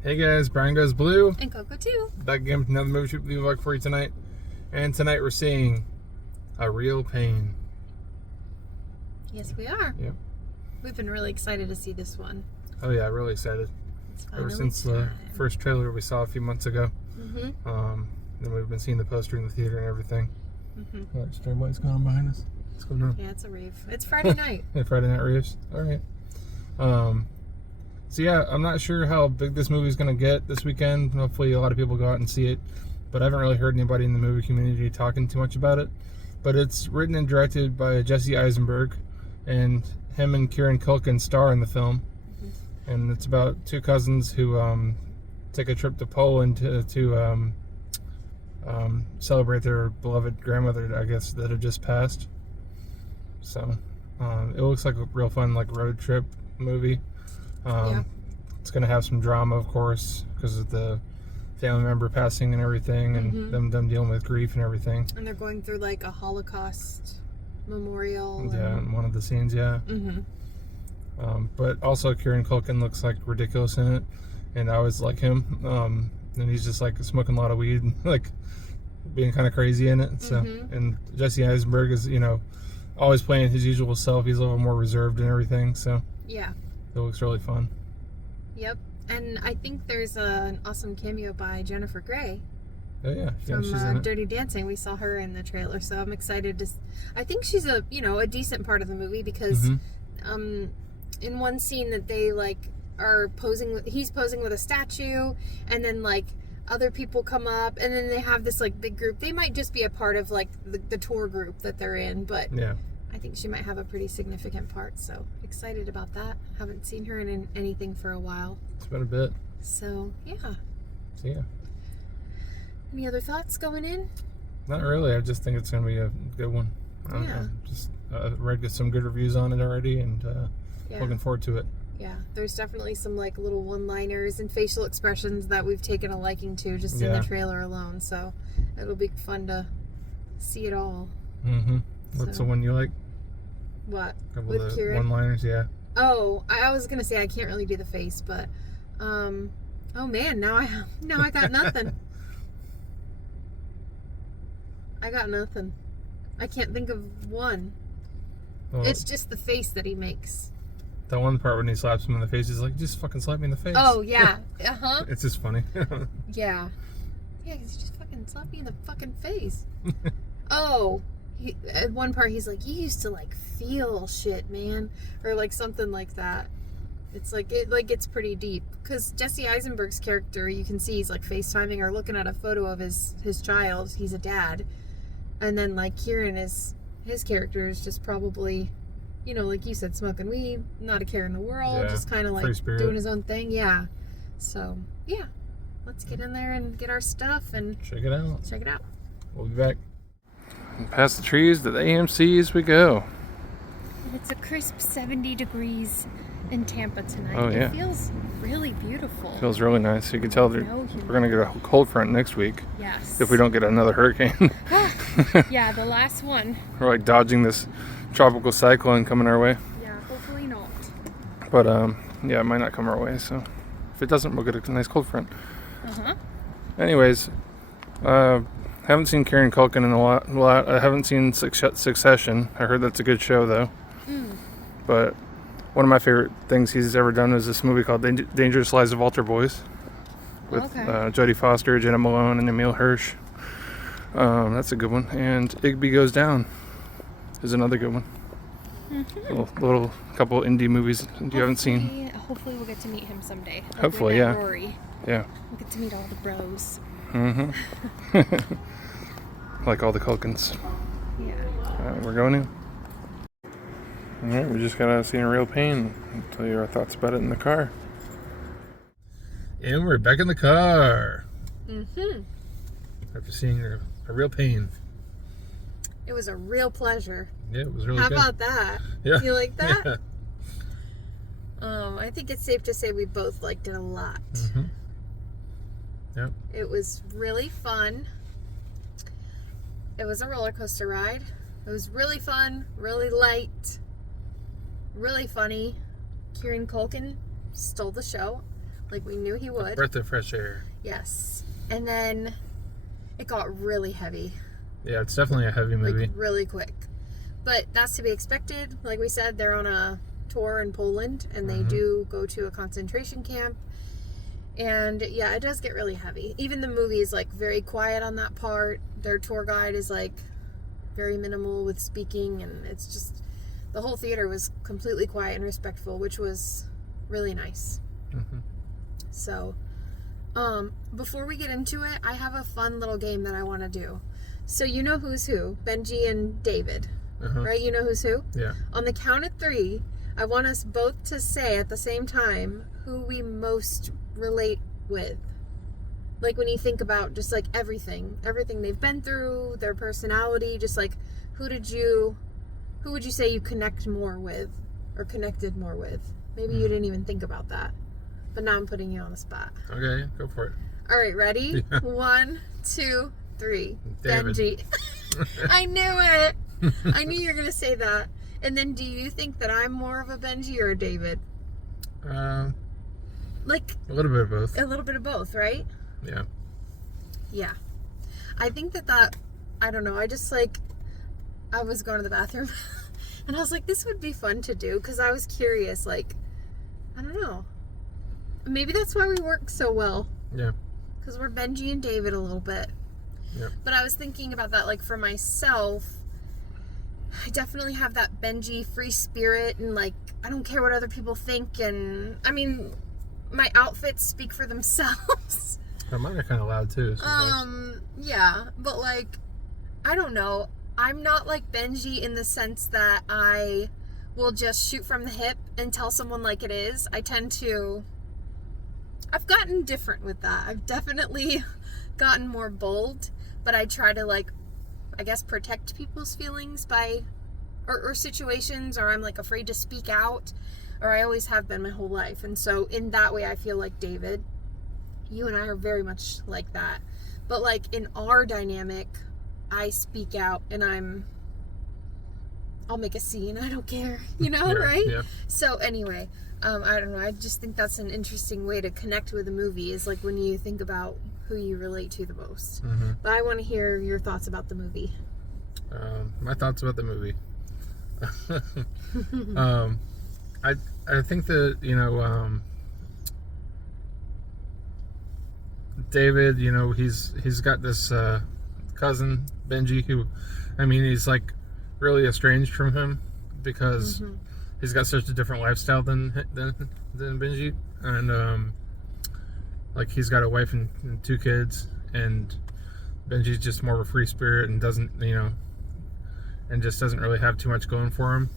Hey guys, Brian Goes Blue. And Coco too. Back again with another movie vlog for you tonight. And tonight we're seeing A Real Pain. Yes, we are. Yep. We've been really excited to see this one. Oh yeah, really excited. Ever since the first trailer we saw a few months ago. Then we've been seeing the poster in the theater and everything. All right, stray lights going on behind us. What's going on? Yeah, it's a rave. It's Friday night. Yeah, Friday night raves. All right. So yeah, I'm not sure how big this movie is going to get this weekend. Hopefully a lot of people go out and see it. But I haven't really heard anybody in the movie community talking too much about it. But it's written and directed by Jesse Eisenberg. And him and Kieran Culkin star in the film. And it's about two cousins who take a trip to Poland to celebrate their beloved grandmother, I guess, that had just passed. So it looks like a real fun road trip movie. Yeah. It's going to have some drama, of course, because of the family member passing and everything, and them dealing with grief and everything. And they're going through a Holocaust memorial. Yeah, in one of the scenes, yeah. But also Kieran Culkin looks ridiculous in it, and I always like him. And he's just smoking a lot of weed, and being kind of crazy in it. So, and Jesse Eisenberg is always playing his usual self. He's a little more reserved and everything. So yeah. It looks really fun. Yep. And I think there's an awesome cameo by Jennifer Grey. Oh yeah, From she's in it. Dirty Dancing. We saw her in the trailer, so I'm excited to. I think she's a decent part of the movie because, in one scene that they are posing, he's posing with a statue, and then other people come up, and then they have this big group. They might just be a part of the tour group that they're in, but yeah. I think she might have a pretty significant part, so excited about that. Haven't seen her in anything for a while. It's been a bit. So, yeah. So, yeah. Any other thoughts going in? Not really. I just think it's going to be a good one. Just read some good reviews on it already, and looking forward to it. Yeah, there's definitely some little one-liners and facial expressions that we've taken a liking to just in the trailer alone, so it'll be fun to see it all. What's the one you like? What? Couple With of the Kieran? one-liners, yeah. Oh, I was gonna say I can't really do the face, but oh man, now I got nothing. I got nothing. I can't think of one. Well, it's just the face that he makes. That one part when he slaps him in the face, he's like, just fucking slap me in the face. Oh yeah. It's just funny. Yeah. Yeah, because he just fucking slapped me in the fucking face. Oh. At one part he's like, you used to feel shit, man, or something like that. It's it's pretty deep because Jesse Eisenberg's character, you can see he's FaceTiming or looking at a photo of his child. He's a dad, and then Kieran is his character is just probably, like you said, smoking weed, not a care in the world, just kind of doing his own thing. Yeah. So yeah, let's get in there and get our stuff and check it out. We'll be back. Past the trees to the AMC's we go. It's a crisp 70 degrees in Tampa tonight. Oh, yeah. It feels really beautiful. Feels really nice. You can tell that we're going to get a cold front next week. Yes. If we don't get another hurricane. Yeah, the last one. We're dodging this tropical cyclone coming our way. Yeah, hopefully not. But yeah, it might not come our way. So if it doesn't, we'll get a nice cold front. Anyways, haven't seen Kieran Culkin in a lot. I haven't seen Succession. I heard that's a good show, though. But one of my favorite things he's ever done is this movie called Dangerous Lives of Altar Boys with Jodie Foster, Jenna Malone, and Emile Hirsch. That's a good one. And Igby Goes Down is another good one. Little couple indie movies you haven't seen. Hopefully we'll get to meet him someday. Hopefully, yeah. Rory. Yeah. We'll get to meet all the bros. Like all the Culkins. Yeah. Alright, we're going in. Alright, we just got seen A Real Pain. I'll tell you our thoughts about it in the car. And we're back in the car. After seeing a Real Pain. It was a real pleasure. Yeah, it was really good. How about that? Yeah. You like that? Yeah. I think it's safe to say we both liked it a lot. Yep. It was really fun. It was a roller coaster ride. It was really fun, really light, really funny. Kieran Culkin stole the show. like we knew he would. A breath of fresh air. Yes. And then it got really heavy. Yeah, it's definitely a heavy movie. Like, really quick. But that's to be expected. Like we said, they're on a tour in Poland, and they do go to a concentration camp. And yeah, it does get really heavy. Even the movie is like very quiet on that part. Their tour guide is like very minimal with speaking, and it's just, the whole theater was completely quiet and respectful, which was really nice. So, before we get into it, I have a fun little game that I want to do. So you know who's who, Benji and David, right? You know who's who? Yeah. On the count of 3, I want us both to say at the same time who we most relate with. Like when you think about just like everything they've been through, their personality, just like who would you say you connect more with or connected more with? Maybe you didn't even think about that, but now I'm putting you on the spot. Okay, go for it. All right, ready? Yeah. 1, 2, 3. David. Benji. I knew it. I knew you were gonna say that. And then, do you think that I'm more of a Benji or a David? Like a little bit of both. A little bit of both, right? Yeah. Yeah. I think that I don't know. I just like, I was going to the bathroom and I was like, this would be fun to do because I was curious. Like, I don't know. Maybe that's why we work so well. Yeah. Because we're Benji and David a little bit. Yep. But I was thinking about that, like for myself, I definitely have that Benji free spirit and like, I don't care what other people think. And I mean, my outfits speak for themselves. Mine are kind of loud too. Sometimes. Yeah, but like, I don't know. I'm not like Benji in the sense that I will just shoot from the hip and tell someone like it is. I've gotten different with that. I've definitely gotten more bold, but I try to like, I guess, protect people's feelings or situations, or I'm like afraid to speak out, or I always have been my whole life. And so in that way, I feel like David, you and I are very much like that. But like in our dynamic, I speak out and I'll make a scene. I don't care, right? Yeah. So anyway, I don't know. I just think that's an interesting way to connect with a movie is like when you think about who you relate to the most. But I want to hear your thoughts about the movie. My thoughts about the movie. I think that, David, he's got this cousin, Benji, who, I mean, he's like really estranged from him because he's got such a different lifestyle than Benji. And, like, he's got a wife and 2 kids, and Benji's just more of a free spirit and doesn't, and just doesn't really have too much going for him.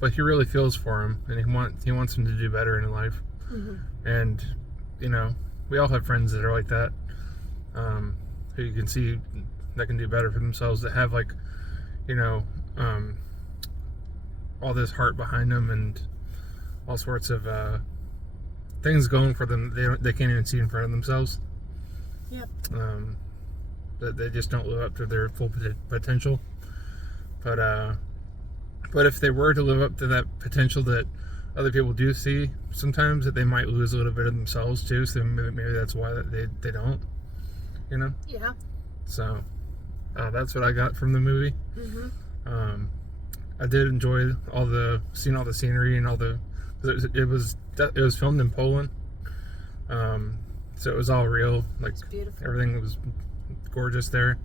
But he really feels for him, and he wants him to do better in life. And, we all have friends that are like that, who you can see that can do better for themselves, that have like, all this heart behind them and all sorts of things going for them they can't even see in front of themselves. Yep. That they just don't live up to their full potential. But if they were to live up to that potential that other people do see, sometimes that they might lose a little bit of themselves too. So maybe that's why they don't. Yeah. So that's what I got from the movie. I did enjoy seeing all the scenery and it was filmed in Poland. So it was all real. Like everything was gorgeous there.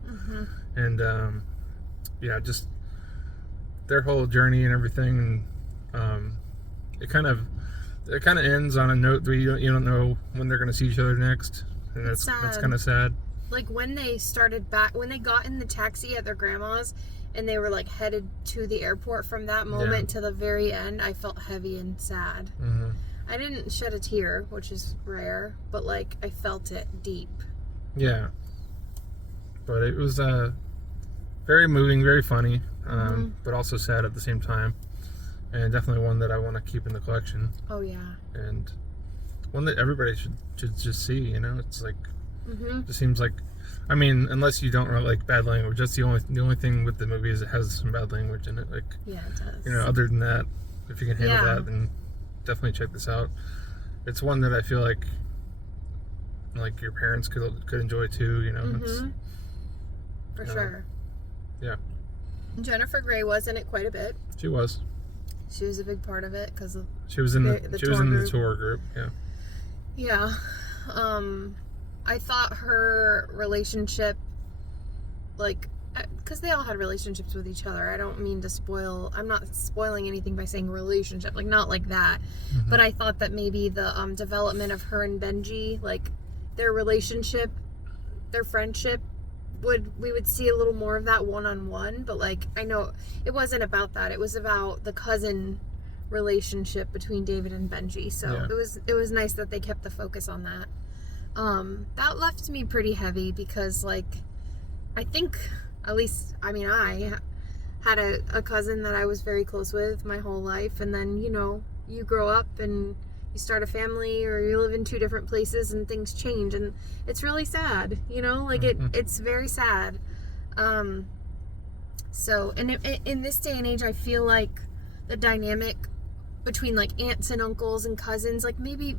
And yeah, just their whole journey and everything. And it kind of ends on a note where you don't know when they're going to see each other next, and that's kind of sad. Like when they got in the taxi at their grandma's and they were like headed to the airport, from that moment to the very end, I felt heavy and sad. I didn't shed a tear, which is rare, but like I felt it deep. Yeah. But it was very moving, very funny, but also sad at the same time. And definitely one that I want to keep in the collection. Oh yeah. And one that everybody should just see. It's like it seems like, I mean, unless you don't really like bad language, that's the only thing with the movie is it has some bad language in it. Like, yeah, it does. Other than that, if you can handle that, then definitely check this out. it's one that I feel like your parents could enjoy too. You know, Mm-hmm. For sure. Yeah. Jennifer Grey was in it quite a bit. She was. She was a big part of it because she was in the tour group. Yeah. Yeah. I thought her relationship, like, because they all had relationships with each other. I don't mean to spoil. I'm not spoiling anything by saying relationship, like not like that. Mm-hmm. But I thought that maybe the development of her and Benji, like their relationship, their friendship, we would see a little more of that one-on-one. But like, I know it wasn't about that. It was about the cousin relationship between David and Benji. So yeah. It was nice that they kept the focus on that. That left me pretty heavy because, like, I think, at least, I mean, I had a cousin that I was very close with my whole life, and then, you know, you grow up and you start a family or you live in two different places and things change, and it's really sad, you know, like it's very sad. So, and in this day and age, I feel like the dynamic between like aunts and uncles and cousins, like maybe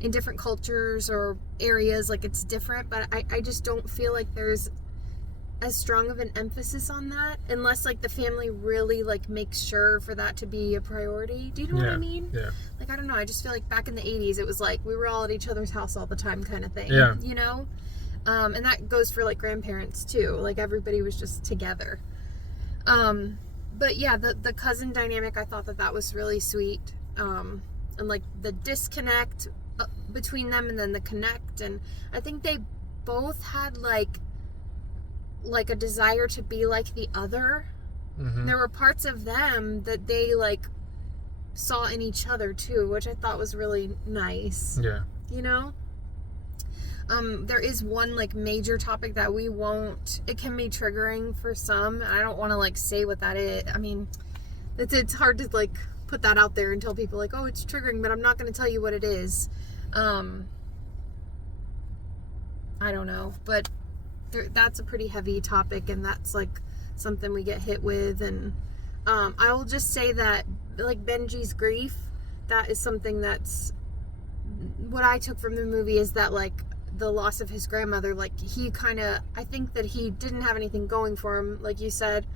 in different cultures or areas, like it's different, but I just don't feel like there's as strong of an emphasis on that unless like the family really like makes sure for that to be a priority. Do you know what I mean? Yeah. Like, I don't know, I just feel like back in the 80s it was like we were all at each other's house all the time kind of thing. Yeah. You know? And that goes for like grandparents too. Like everybody was just together. But yeah, the cousin dynamic, I thought that was really sweet. And like the disconnect between them and then the connect, and I think they both had like a desire to be like the other. Mm-hmm. There were parts of them that they like saw in each other too, which I thought was really nice. Yeah. You know? There is one like major topic that it can be triggering for some. I don't want to like say what that is. I mean, it's hard to like put that out there and tell people like, oh, it's triggering, but I'm not going to tell you what it is. I don't know, but that's a pretty heavy topic, and that's like something we get hit with. And I will just say that like Benji's grief, that is something that's what I took from the movie, is that like the loss of his grandmother, like he kind of, I think that he didn't have anything going for him, like you said,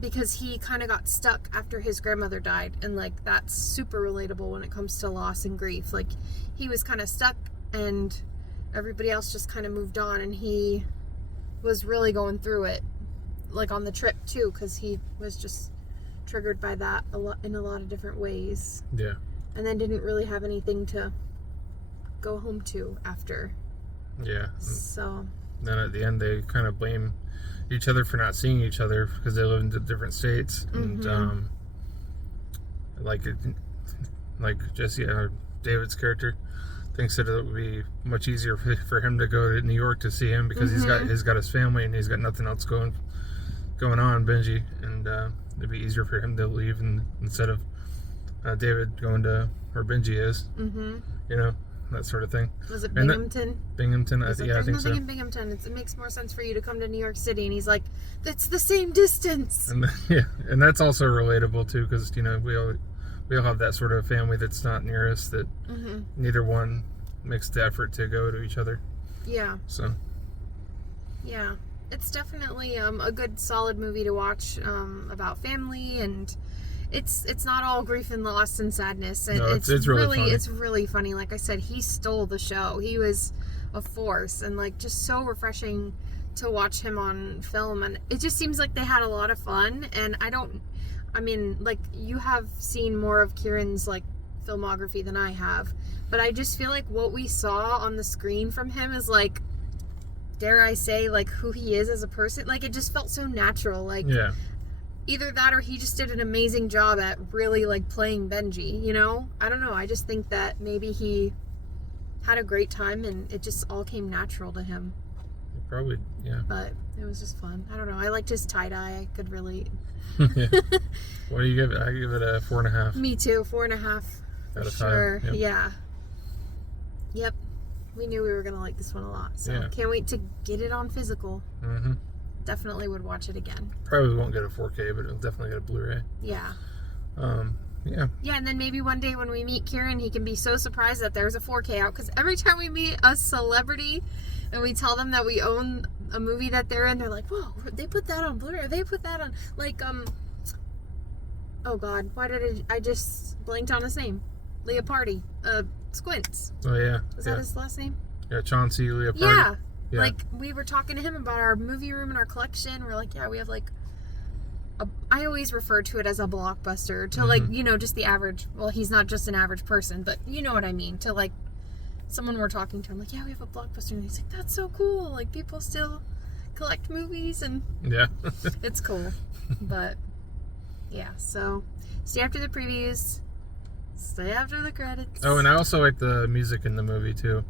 because he kind of got stuck after his grandmother died, and like that's super relatable when it comes to loss and grief. Like he was kind of stuck and everybody else just kind of moved on, and he was really going through it, like on the trip too, because he was just triggered by that in a lot of different ways. Yeah. And then didn't really have anything to go home to after. Yeah. So then at the end they kind of blame each other for not seeing each other because they live in different states. Mm-hmm. And like Jesse, David's character, thinks that it would be much easier for him to go to New York to see him because mm-hmm. he's got his family and he's got nothing else going on, Benji, and it'd be easier for him to leave instead of David going to where Benji is. Mm-hmm. You know, that sort of thing. Was it Binghamton? Binghamton, I think so. There's nothing in Binghamton. It makes more sense for you to come to New York City. And he's like, that's the same distance. And and that's also relatable too, because you know we all have that sort of family that's not near us, that mm-hmm. neither one makes the effort to go to each other. Yeah. So. Yeah, it's definitely a good solid movie to watch about family, and it's not all grief and loss and sadness. And no, it's really funny. It's really funny. Like I said, he stole the show. He was a force, and like just so refreshing to watch him on film. And it just seems like they had a lot of fun. And I mean, like you have seen more of Kieran's like filmography than I have, but I just feel like what we saw on the screen from him is like, dare I say, like who he is as a person. Like it just felt so natural. Like yeah. Either that or he just did an amazing job at really like playing Benji, you know? I don't know. I just think that maybe he had a great time and it just all came natural to him. Probably, yeah. But it was just fun. I don't know. I liked his tie-dye. I could relate. Yeah. What do you give it? I give it a 4.5. Me too. 4.5. Out of 5. Sure. Yep. Yeah. Yep. We knew we were going to like this one a lot. So can't wait to get it on physical. Mm-hmm. Definitely would watch it again. Probably won't get a 4K, but it'll definitely get a Blu-ray. Yeah. Yeah. Yeah, and then maybe one day when we meet Kieran, he can be so surprised that there's a 4K out. Because every time we meet a celebrity and we tell them that we own a movie that they're in, they're like, whoa, they put that on Blu-ray. They put that on, like, oh God, why did I just blanked on his name? Leopardi. Squints. Oh, yeah. Is that his last name? Yeah, Chauncey Leopardi. Yeah. Yeah. Like, we were talking to him about our movie room and our collection. We're like, yeah, we have like I always refer to it as a blockbuster to like, you know, just the average, well, he's not just an average person, but you know what I mean, to like someone we're talking to. I'm like, yeah, we have a blockbuster. And he's like, that's so cool. Like, people still collect movies, and yeah. it's cool. But yeah, so stay after the previews, stay after the credits. Oh, and I also like the music in the movie too.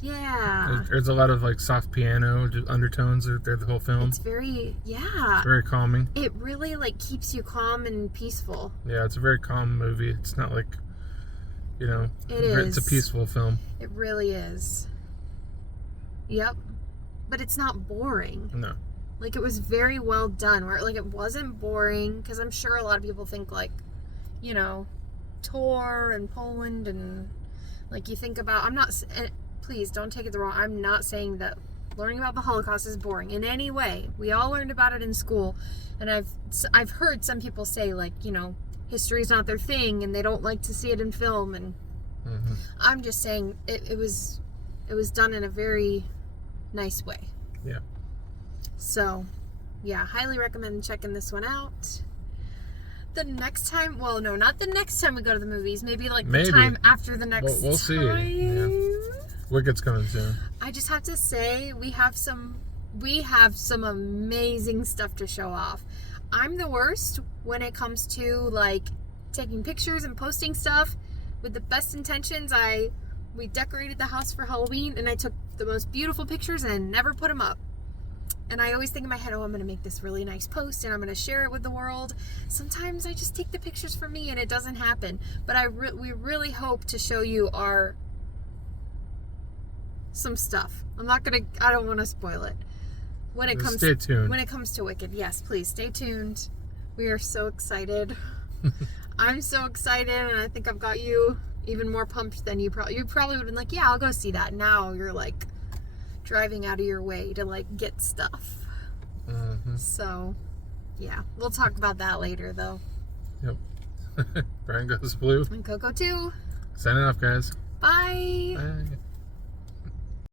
Yeah. There's a lot of like soft piano undertones through the whole film. It's very, yeah. It's very calming. It really like keeps you calm and peaceful. Yeah, it's a very calm movie. It's not like, you know, it's a peaceful film. It really is. Yep. But it's not boring. No. Like, it was very well done, where like it wasn't boring, because I'm sure a lot of people think like, you know, Tor and Poland, and like you think about, please don't take it the wrong, I'm not saying that learning about the Holocaust is boring in any way. We all learned about it in school, and I've heard some people say like, you know, history's not their thing and they don't like to see it in film, and I'm just saying it was done in a very nice way. Yeah. So, yeah, highly recommend checking this one out. The next time, well, no, not the next time we go to the movies. Maybe the time after the next we'll see. time. Yeah. Wicked's coming soon. I just have to say, we have some amazing stuff to show off. I'm the worst when it comes to like taking pictures and posting stuff with the best intentions. We decorated the house for Halloween, and I took the most beautiful pictures and never put them up. And I always think in my head, oh, I'm going to make this really nice post and I'm going to share it with the world. Sometimes I just take the pictures for me and it doesn't happen. But we really hope to show you some stuff. I don't want to spoil it. Stay tuned. When it comes to Wicked, yes, please stay tuned. We are so excited. I'm so excited, and I think I've got you even more pumped than you probably would have been like, yeah, I'll go see that. Now you're like driving out of your way to like get stuff. So yeah, we'll talk about that later though. Yep. Brian Goes Blue and Coco too. signing off, guys. Bye. Bye.